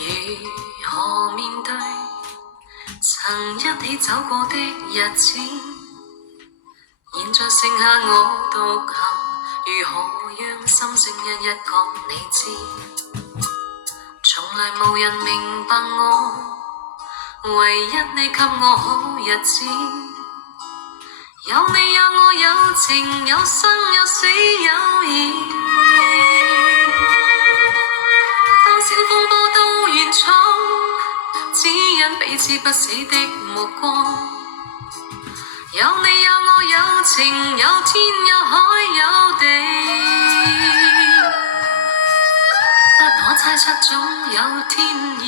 如何面對曾一起走過的日子？現在剩下我獨行，如何讓心聲一一講你知？從來無人明白我，唯一你給我好日子。有你有我有情有生有死有義，多少風波都願闖，只因彼此不死的目光。有你有我有情有天有海有地，不可猜測總有天意，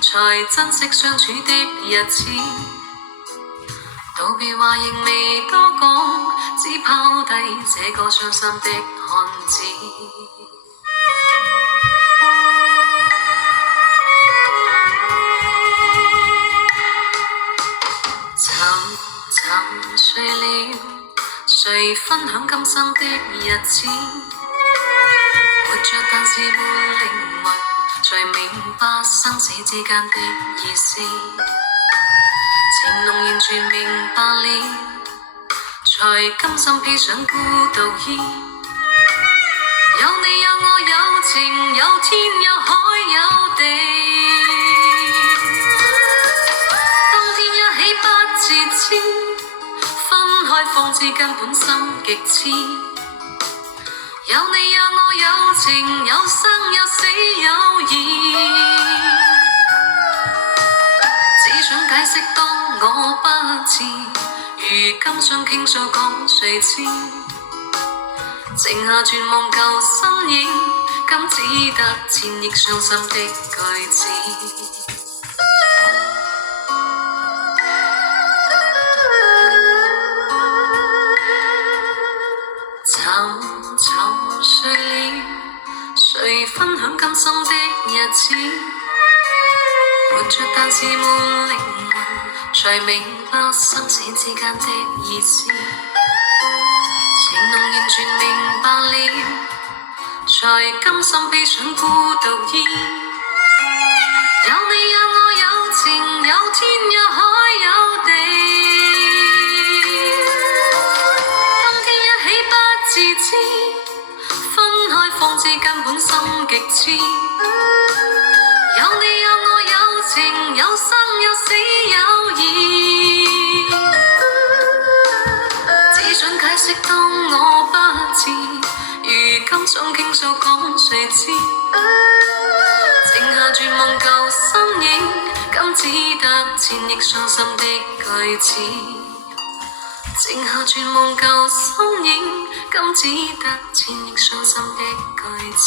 才珍惜相處的日子。道別話仍未多講，只拋低這個傷心的漢子。沉睡了，誰分享今生的日子？活着但是沒靈魂，才明白生死之間的意思。情濃完全明白了，才甘心披上孤獨衣。有你有我有情有天有海有地，當天一起不自知，分開方知根本心極痴。有你有我有情有生有死有義，只想解釋當我不知，如今想傾訴講誰知？剩下絕望舊身影，今只得千億傷心的句子。沉睡了，誰分享今生的日子？活着但是沒靈魂，才明白生死之間的意思。情濃完全明白了，才甘心披上孤獨衣。有你有我有情有天有海有地，當天一起不自知，分開方知根本心極痴。有你有我有情有生有死有義，只想解釋當我不知，如今想傾訴講誰知？剩下絕望舊身影，今只得千億傷心的句子。剩下絕望舊身影，今只得千億傷心的句子。